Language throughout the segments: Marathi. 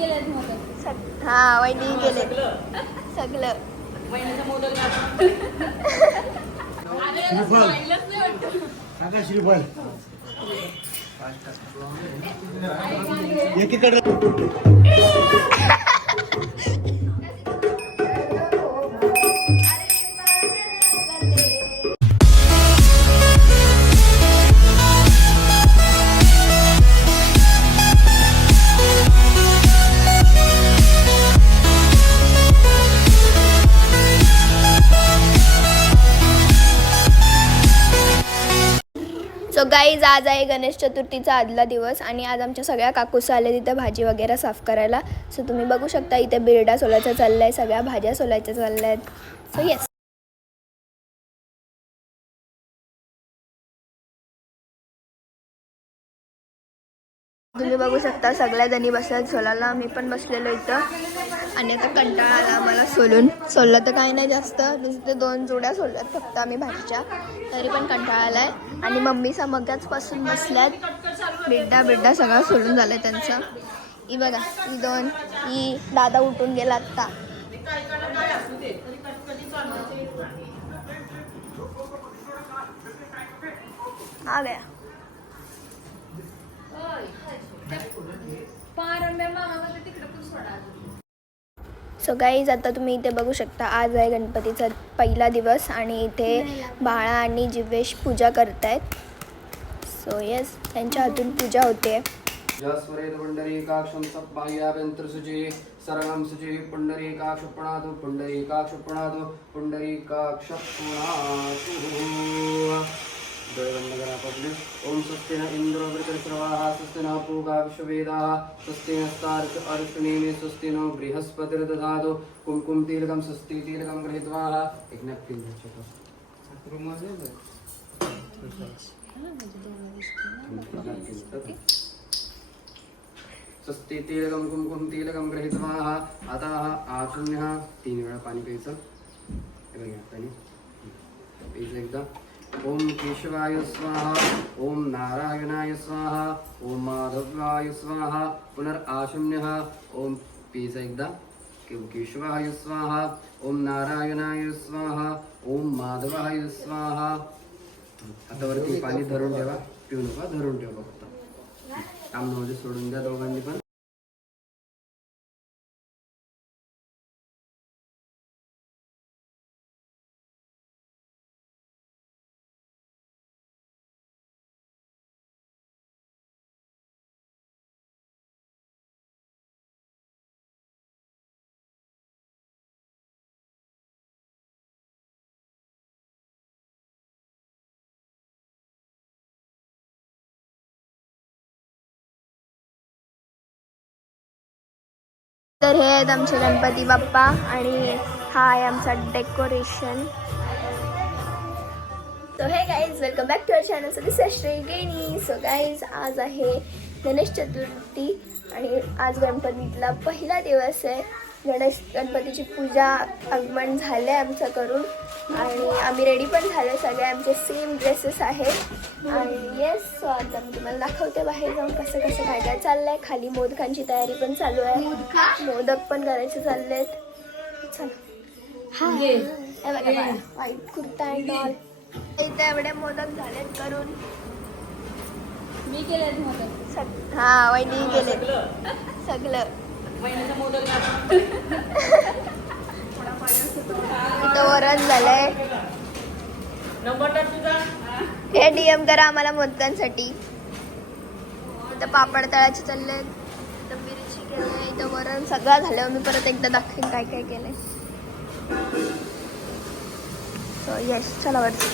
केलं हा वहिनी गेले सगळं. एकीकडे. गाईज आज आहे गणेश चतुर्थीचा आदला दिवस आणि आज आमच्या सगळ्या काकूस आल्या तिथं भाजी वगैरे साफ करायला. सो तुम्ही बघू शकता इथे बिरडा सोलायचा चाललाय आहे सगळ्या भाज्या सोलायच्या चालल्या आहेत सो येस तुम्ही बघू शकता सगळ्या जणी बसल्यात. सोलायला मी पण बसलेलो इथं. आणि आता कंटाळा आला आम्हाला सोलून. सोललं तर काही नाही जास्त. नुसते दोन जोड्या सोलल्यात फक्त आम्ही भाजीच्या. तरी पण कंटाळा आला आहे आणि मम्मीचा मगाचपासून बसल्यात. बिड्डा बिड्डा सगळा सोलून झालाय त्यांचं. ही बघा ही दोन. ही दादा उठून गेला आत्ता. आ सो गाईज आता तुम्ही इथे बघू शकता आज आहे गणपतीचा पहिला दिवस आणि इथे बाळा आणि जिवेश पूजा करतायत. सो येस त्यांच्या हातून पूजा होते. जस्वरेद पुण्डरीकाक्षं सप्पाह्याभ्यन्तरशुचि सर्वं शुचि पुण्डरीकाक्ष पुणातु। पुण्डरीकाक्ष ॐ स्वस्ति न इन्द्रो वृतश्रवाः स्वस्ति न पूगा विश्ववेदाः स्वस्ति नस्तार्क स्वस्ति नो बृहस्पतिर्दधातु कुङ्कुम तिलकं स्वस्ति तिलकं गृहीत्वा। स्वस्ति अतः आचम्यः तीन वेळा पाणी प्यायचं। हे बघा पाणी. प्यायचं एकदा। ओम केशवाय स्वाहा ओम नारायणाय स्वाहा ओम माधवाय स्वाहा पुनराशम्यः ओम प्यायचं एकदा. ओम केशवाय स्वाहा ओम नारायणाय स्वाहा ओम माधवाय स्वाहा. आता पाणी धरून ठेवा पिऊ नका धरून ठेवा फक्त. काम म्हणजे सोडून द्या दोघांनी पण. तर हे आहेत आमचे गणपती बाप्पा आणि हा आहे आमचा डेकोरेशन. सो हे guys welcome back to our channel so this Shri गेनी सो गाईज आज आहे गणेश चतुर्थी आणि आज गणपतीतला पहिला दिवस आहे. गणेश गणपतीची पूजा आगमन झालं आहे आमचं करून आणि आम्ही रेडी पण झालो सगळे. आमचे सेम ड्रेसेस आहेत. आणि येस सो आता मी तुम्हाला दाखवते बाहेर जाऊन कसं कसं काय काय चाललंय. खाली मोदकांची तयारी पण चालू आहे. मोदक? पण करायचे चालले आहेत चला व्हाईट कुर्ता अँड ऑल इथे एवढे मोदक झालेत करून. मी केलं हा वहिनी गेले सगळं. महिन्याचा मोदक इथं वरण झालंय. नंबर टाक तुझा. हे डीएम करा आम्हाला मोदकांसाठी. इथं पापड तळाचे चालले इथं मिरची केली इथं वरण सगळं झालं मी परत एकदा दाखवेन काय काय केलंय. सो यस चला वरती.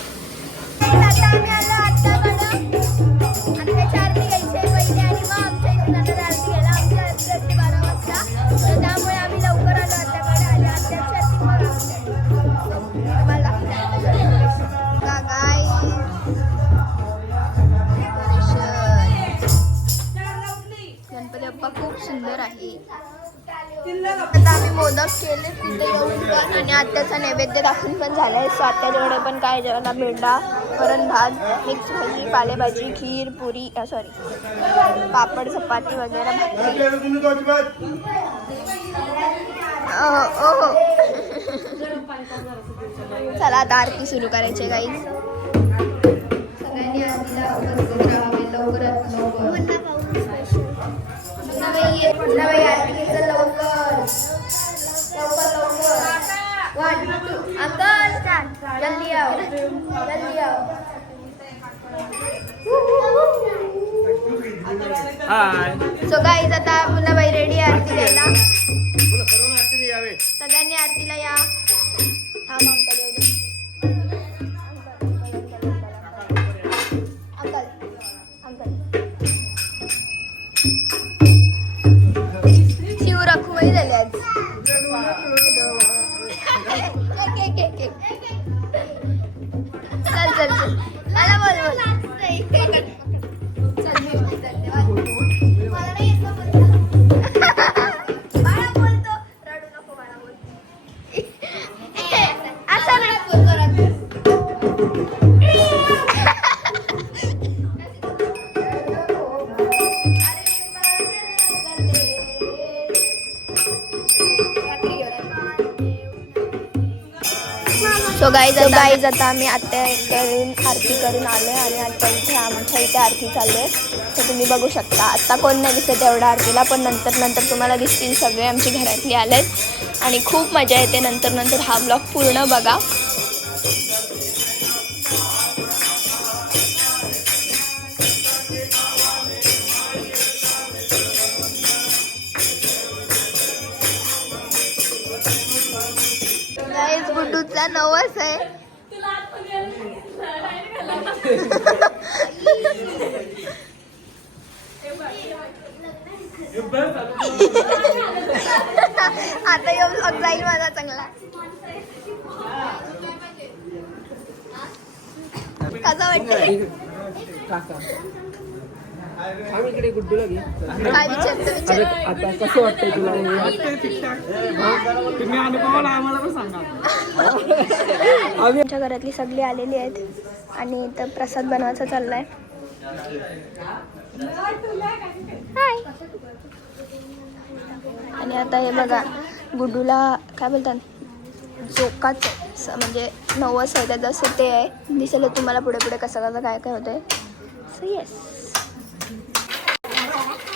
खूप सुंदर आहे. आता आम्ही मोदक केले तिथे येऊन पण आणि आत्याचा नैवेद्य दाखवून पण झालाय. सो आत्याच्याकडे पण काय जेवायला भेंडा वरण भात मिक्स भाजी पालेभाजी खीर पुरी सॉरी पापड चपाती वगैरे. चला आता आरती सुरू करायची गाई सगळ्यांनी आरतीला लवकरात लवकर जल्दी आओ जल्दी आओ सो गाईज आता मुलाबाई रेडी आरती द्यायला सगळ्यांनी आरतीला या. हा गाईज गाईज आता आम्ही आत्याकडून आरती करून आलो आहे आणि आता इथे आमच्या इथे आरती चालू आहे. तर तुम्ही बघू शकता. आत्ता कोण नाही दिसत एवढ्या आरतीला पण नंतर नंतर तुम्हाला दिसतील सगळे आमची घरातली आलेत. आणि खूप मजा येते नंतर नंतर हा ब्लॉग पूर्ण बघा. गुड्डूचा नवस आहे. आता येऊन vlog जाईल माझा चांगला. कसा इकडे गुड्डूला घे काय विचारतो विचार. आता कसं वाटतंय तुला? तुम्ही अनुभवाला आम्हाला पण सांगा. आमच्या घरातली सगळी आलेली आहेत आणि इथं प्रसाद बनवायचा चाललाय. हाय आणि आता हे बघा गुड्डूला काय बोलतात? जोकाच म्हणजे नवस आहे त्याचं असं ते आहे. दिसेल तुम्हाला पुढे पुढे कसं कसं काय काय होतंय. So yes Thank you.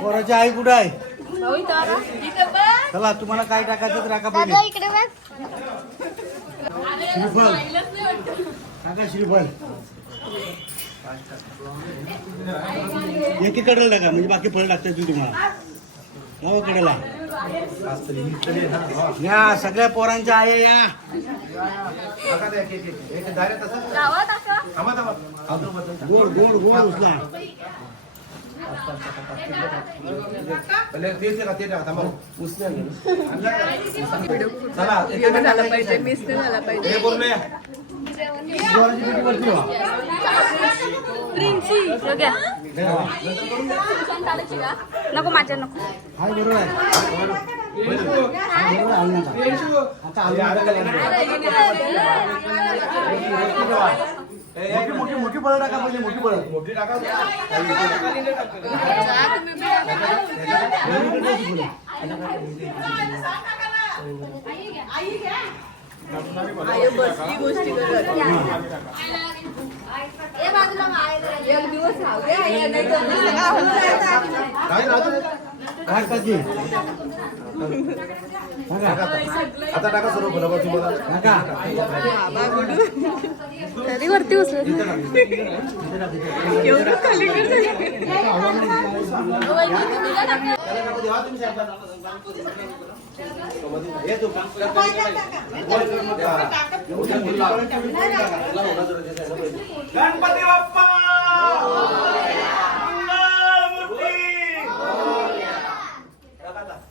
पोराची आई कुठं आहे? चला तुम्हाला काय टाकायचं तर टाका पहिले. दादा श्रीफळ. टाका श्रीफळ. एकीकडे टाका म्हणजे बाकी फळ टाकतात तुम्ही तुम्हाला. लावा कडेला. या सगळ्या पोरांच्या आई या. गोड गोड गोड उचला एवढं झालं पाहिजे मिस नाही झाला पाहिजे. पोराची किती वरती व्हा. नको माझ्या नको हाय बरोबर आहे बरोबर आहे, हलू नका. आता हलू नका. मोठी मोठी मोठी फळं टाका पहिले मोठी फळं मोठी टाका आई बसली आता टाका सर्व बरोबर तुम्हाला तरी वरती उचल एवढं गणपती बाप्पा!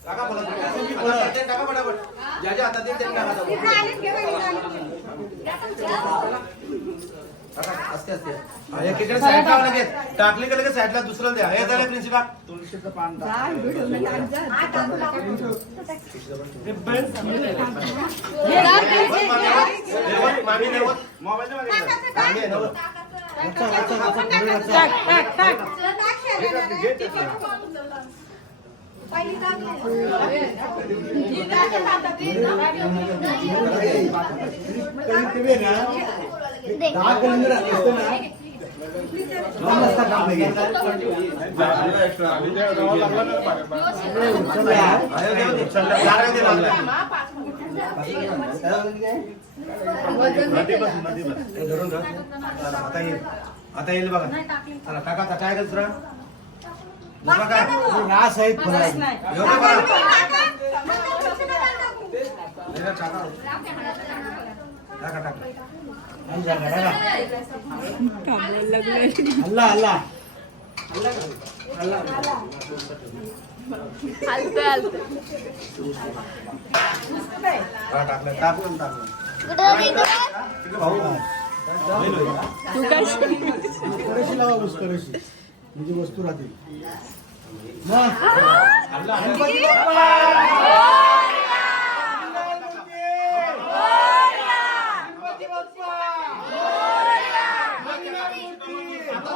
ज्याच्या टाका फळं. टाका हातात येईल त्यांनी टाका टाका, असते असते. हा, इकडे साईडला लगेच. टाकले का लगेच साईडला दुसरं द्या. हे झालं प्रिन्सिपल. तुळशीचं पान मामी होत मोबाईल मामी दहा किलोमीटर असतं ना लांब असता काम लगेच. चला. दे. चार दे लागलं. हे धरून धर. चला, आता येईल आता येईल बघा चला टाका आता काय दुसरा दुसरा काय रास आहेत फळं. एवढं बघा. नाही ना, टाका हल्ला हल्ला. हलतोय हलतोय. हा, टाकलं टाकलं टाकलं कुठं इकडे तिकडे भाऊ होईल, होईल. उसकरशी लावा उसकरशी म्हणजे वस्तू राहतील मग गणपती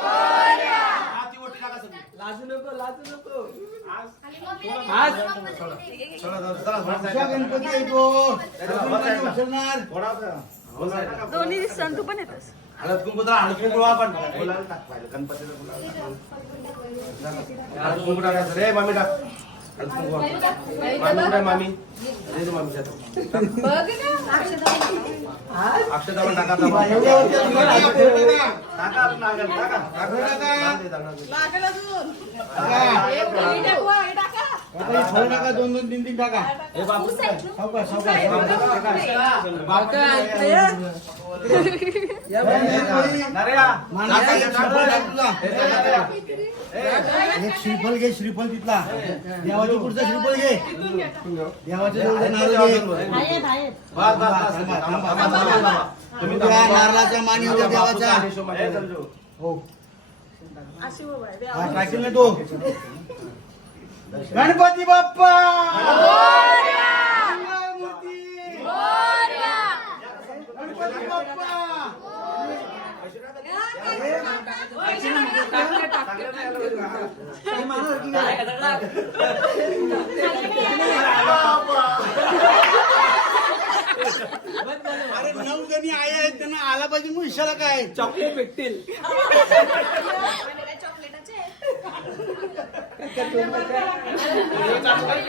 हाती वरती टाका सगळी. साईडला. गणपती येतो. दोन्ही दिसतात तू पण येतस हळद कुंकू तर हळद कुंकू आपण गणपतीला कुंकू टाकायचं रे मामी टाक. मामी कुठे आहे मामी. दे दे मामीच्या हातात. अक्षता पण टाका. टाका, दोन दोन तीन तीन टाका. हे बापू सावकाश एक श्रीफळ घे श्रीफळ तिथला. देवाची पुढचा श्रीफळ घे. देवाच्या. नारळाचा मान येऊ द्या देवाचा हे. समजू. हो हा टाकेल ना तो. गणपती बाप्पा! मंगळमूर्ती. गणपती बाप्पा! अरे नऊ जणी आई आहेत त्यांना आला पाहिजे मग इशारा काय चॉकलेट भेटतील.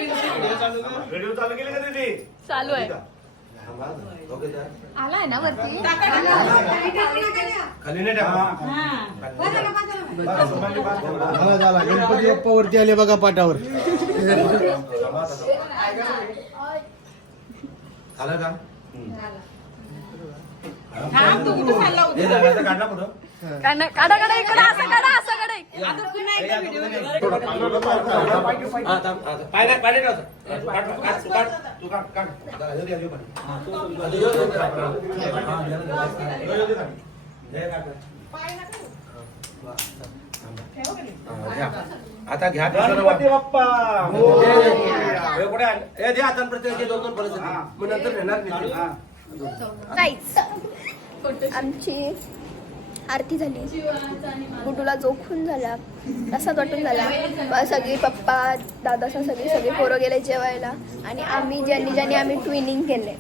व्हिडिओ चालू केले का दीदी? चालू आहे. थांबा. ओके, जा. आलाय ना वरती खाली नाही टाका. बस, तुम्हाला बात करा. झाला झाला गणपती बाप्पा वरती आले बघा पाटावर. झालं का? हे काढला कुठं? काढा काढा काढा इकडं असं काढा असं काढा. आता दे, हा. हे घ्या. आता घ्या बाप्पा. कुठे हे प्रत्येकाचे दोन दोन फरस मग नंतर काहीच आमची आरती झाली. गुटूला जोखून झाला. तसाच वाटून झाला. सगळी पप्पा दादा सगळी सगळी पोरं गेले जेवायला. आणि आम्ही ज्यांनी ज्यांनी आम्ही ट्विनिंग केले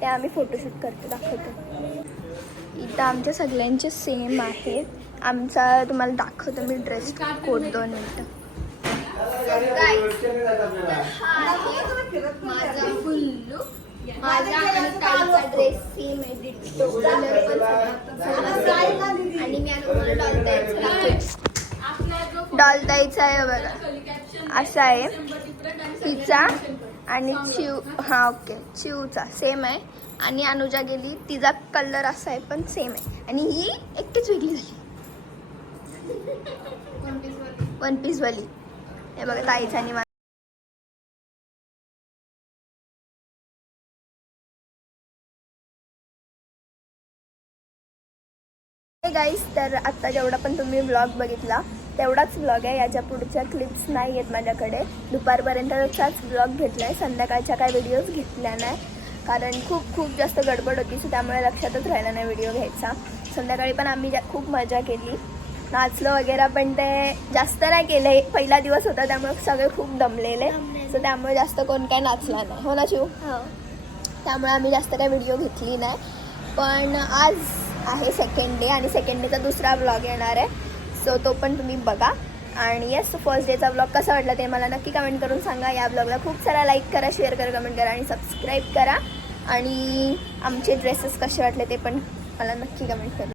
ते आम्ही फोटोशूट करतो दाखवतो. इथं आमच्या सगळ्यांचे सेम आहेत. आमचा तुम्हाला दाखवतो मी ड्रेस कोड दोन मिनटं. माझा फुल लुक माझा आणि ताईचा ड्रेस सेम आहे. डिट्टो कलर पण सगळा same. आणि मी आता तुम्हाला डॉल द्यायचं दाखवते. डॉल द्यायचा आहे बघा. असा आहे. तिचा आणि चिव हा ओके चिवचा सेम आहे. आणि अनुजा गेली. तिचा कलर असा आहे पण सेम आहे. आणि ही एकटीच वेगळी झाली. वन पीस वाली. हे बघा ताईचा आणि गाईस तर आत्ता जेवढा पण तुम्ही ब्लॉग बघितला तेवढाच ब्लॉग आहे. याच्या पुढच्या क्लिप्स नाही आहेत माझ्याकडे. दुपारपर्यंतचाच ब्लॉग घेतला आहे संध्याकाळच्या काय व्हिडिओज घेतल्या नाही. कारण खूप खूप जास्त गडबड होती सो त्यामुळे लक्षातच राहिला नाही व्हिडिओ घ्यायचा. संध्याकाळी पण आम्ही खूप मजा केली. नाचलो वगैरे पण ते जास्त नाही केले. पहिला दिवस होता त्यामुळे सगळे खूप दमलेले. सो त्यामुळे जास्त कोण काय नाचला नाही. हो ना शिव? त्यामुळे आम्ही जास्त काही व्हिडिओ घेतली नाही. पण आज आहे सेकंड डे आणि सेकंड डेचा दुसरा ब्लॉग येणार आहे. सो तो पण तुम्ही बघा. आणि येस फर्स्ट डेचा ब्लॉग कसा वाटला ते मला नक्की कमेंट करून सांगा. या ब्लॉगला खूप सारा लाईक करा शेअर करा कमेंट करा आणि सबस्क्राईब करा. आणि आमचे ड्रेसेस कसे वाटले ते पण मला नक्की कमेंट करा